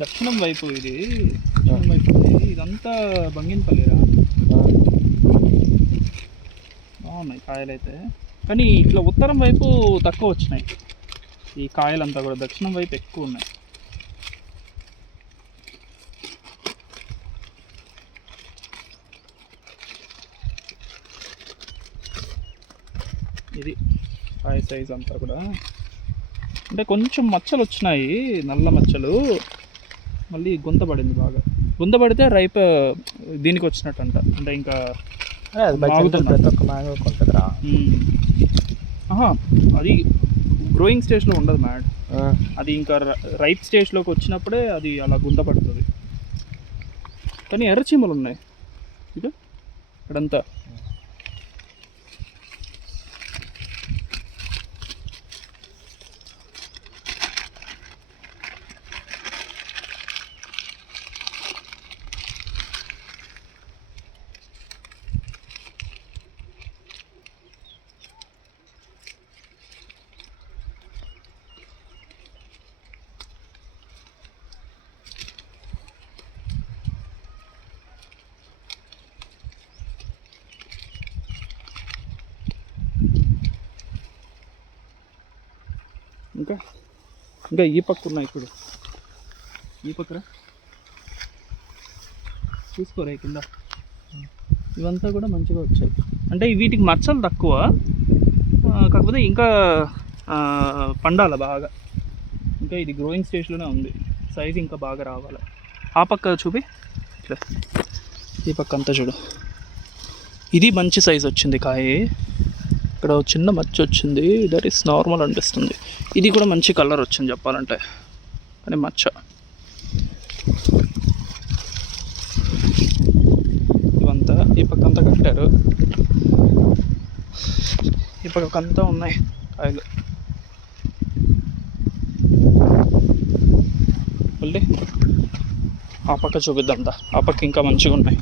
దక్షిణం వైపు ఇది, దక్షిణం వైపు ఉంది. ఇదంతా బంగినపల్లిరా. బాగున్నాయి కాయలు అయితే, కానీ ఇట్లా ఉత్తరం వైపు తక్కువ వచ్చినాయి ఈ కాయలంతా కూడా. దక్షిణం వైపు ఎక్కువ ఉన్నాయి. ఇది కాయ సైజ్ అంతా కూడా. అంటే కొంచెం మచ్చలు వచ్చినాయి, నల్ల మచ్చలు. మళ్ళీ గుంత పడింది బాగా. గుంత పడితే రైప్ దీనికి వచ్చినట్టు అంట. అంటే ఇంకా ప్రతి ఒక్క మ్యాంగో కొంటదిరా. అది గ్రోయింగ్ స్టేజ్లో ఉండదు మ్యాడ్. అది ఇంకా రైప్ స్టేజ్లోకి వచ్చినప్పుడే అది అలా గుంత పడుతుంది. కానీ ఎర్రచీమలు ఉన్నాయి ఇది ఇక్కడంతా. ఇంకా ఇంకా ఈ పక్క ఉన్నాయి ఇప్పుడు. ఈ పక్కన చూసుకోరా కింద, ఇవంతా కూడా మంచిగా వచ్చాయి. అంటే వీటికి మచ్చలు తక్కువ, కాకపోతే ఇంకా పండాలి బాగా. ఇంకా ఇది గ్రోయింగ్ స్టేజ్లోనే ఉంది, సైజ్ ఇంకా బాగా రావాలి. ఆ పక్క చూపి, ఇట్లా ఈ పక్క అంతా చూడు. ఇది మంచి సైజ్ వచ్చింది కాయ. ఇక్కడ చిన్న మచ్చ వచ్చింది, దట్ ఈస్ నార్మల్ అనిపిస్తుంది. ఇది కూడా మంచి కలర్ వచ్చింది చెప్పాలంటే, కానీ మచ్చ. ఇవంతా ఈ పక్కంతా కట్టారు, ఈ పక్కంతా ఉన్నాయి కాయలు. మళ్ళీ ఆ పక్క చూపిద్దాంతా, ఆ పక్క ఇంకా మంచిగా ఉన్నాయి.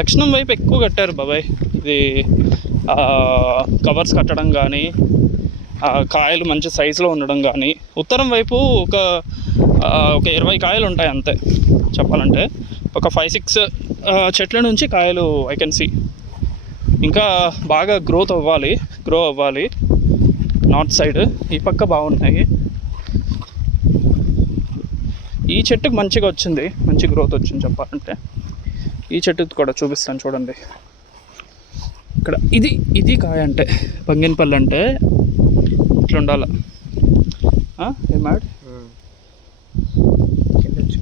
దక్షిణం వైపు ఎక్కువ కట్టారు బాబాయ్. ఇది కవర్స్ కట్టడం కానీ, కాయలు మంచి సైజులో ఉండడం కానీ. ఉత్తరం వైపు ఒక 20 కాయలు ఉంటాయి అంతే చెప్పాలంటే. ఒక 5-6 చెట్ల నుంచి కాయలు ఐ కెన్ సీ. ఇంకా బాగా గ్రో అవ్వాలి నార్త్ సైడ్. ఈ పక్క బాగున్నాయి. ఈ చెట్టుకు మంచిగా వచ్చింది, మంచి గ్రోత్ వచ్చింది చెప్పాలంటే. ఈ చెట్టుకు కూడా చూపిస్తాను చూడండి. ఇక్కడ ఇది కాయ అంటే బంగినపల్లి అంటే ఇట్లా ఉండాలి. ఏ మ్యాడ్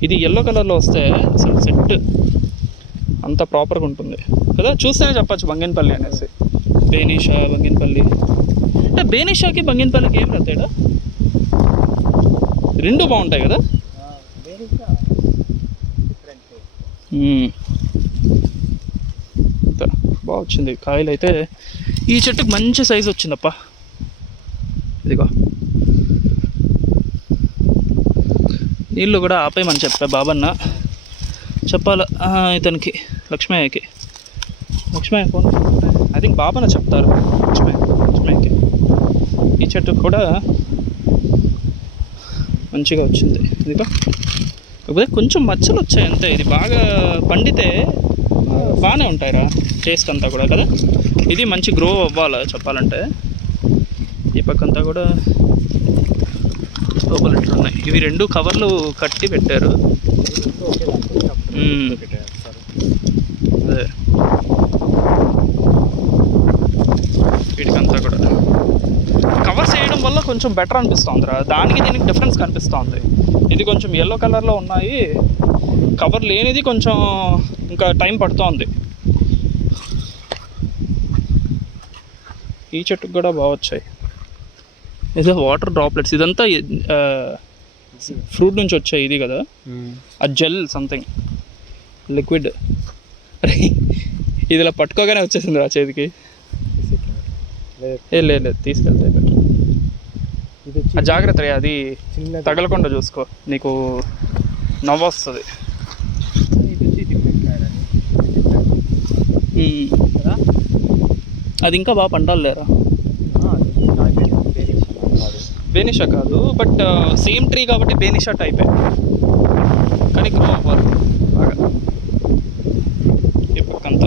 ఇది ఎల్లో కలర్లో వస్తే అసలు సెట్ అంత ప్రాపర్గా ఉంటుంది కదా. చూస్తేనే చెప్పచ్చు బంగినపల్లి అనేసి. బేనిషా, బంగినపల్లి. అంటే బేనిషాకి బంగినపల్లికి ఏం తేడా? రెండు బాగుంటాయి కదా. బాగా వచ్చింది కాయలు అయితే. ఈ చెట్టుకు మంచి సైజు వచ్చిందప్ప. ఇదిగో నీళ్ళు కూడా ఆపేయమని చెప్పా బాబన్న. చెప్పాలి ఇతనికి, లక్ష్మయ్యకి ఫోన్. ఐ థింక్ బాబన్న చెప్తారు లక్ష్మయ్యకి. ఈ చెట్టుకు కూడా మంచిగా వచ్చింది. ఇదిగో కాకపోతే కొంచెం మచ్చలు వచ్చాయి అంతే. ఇది బాగా పండితే బాగానే ఉంటాయిరా టేస్ట్ అంతా కూడా కదా. ఇది మంచి గ్రో అవ్వాలి చెప్పాలంటే. ఈ పక్కంతా కూడా లోపల ఇట్లా ఉన్నాయి. ఇవి 2 కవర్లు కట్టి పెట్టారు. అదే వీటికంతా కూడా కవర్స్ వేయడం వల్ల కొంచెం బెటర్ అనిపిస్తుందిరా. దానికి దీనికి డిఫరెన్స్ కనిపిస్తుంది. ఇది కొంచెం ఎల్లో కలర్లో ఉన్నాయి, కవర్ లేనిది కొంచెం ఇంకా టైం పడుతుంది. ఈ చెట్టుకు కూడా బాగా వచ్చాయి. ఏదో వాటర్ డ్రాప్లెట్స్. ఇదంతా ఫ్రూట్ నుంచి వచ్చాయి. ఇది కదా ఆ జెల్ సంథింగ్ లిక్విడ్. ఇది ఇలా పట్టుకోగానే వచ్చేసింది రా చేతికి. లేదు తీసుకెళ్తాయి బెటర్. జాగ్రత్త రే, అది తగలకుండా చూసుకో, నీకు నవ్వు వస్తుంది. అది ఇంకా బాగా పండాలి లేరా. బేనిషా కాదు, బట్ సేమ్ ట్రీ కాబట్టి బేనిషా టైపే, కానీ గ్రో అవ్వాలి బాగా ఈ పక్కంతా.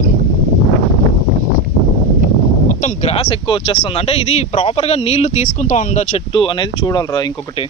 మొత్తం గ్రాస్ ఎక్కువ వచ్చేస్తుంది. అంటే ఇది ప్రాపర్గా నీళ్లు తీసుకుంటా ఉందా చెట్టు అనేది చూడాలిరా ఇంకొకటి.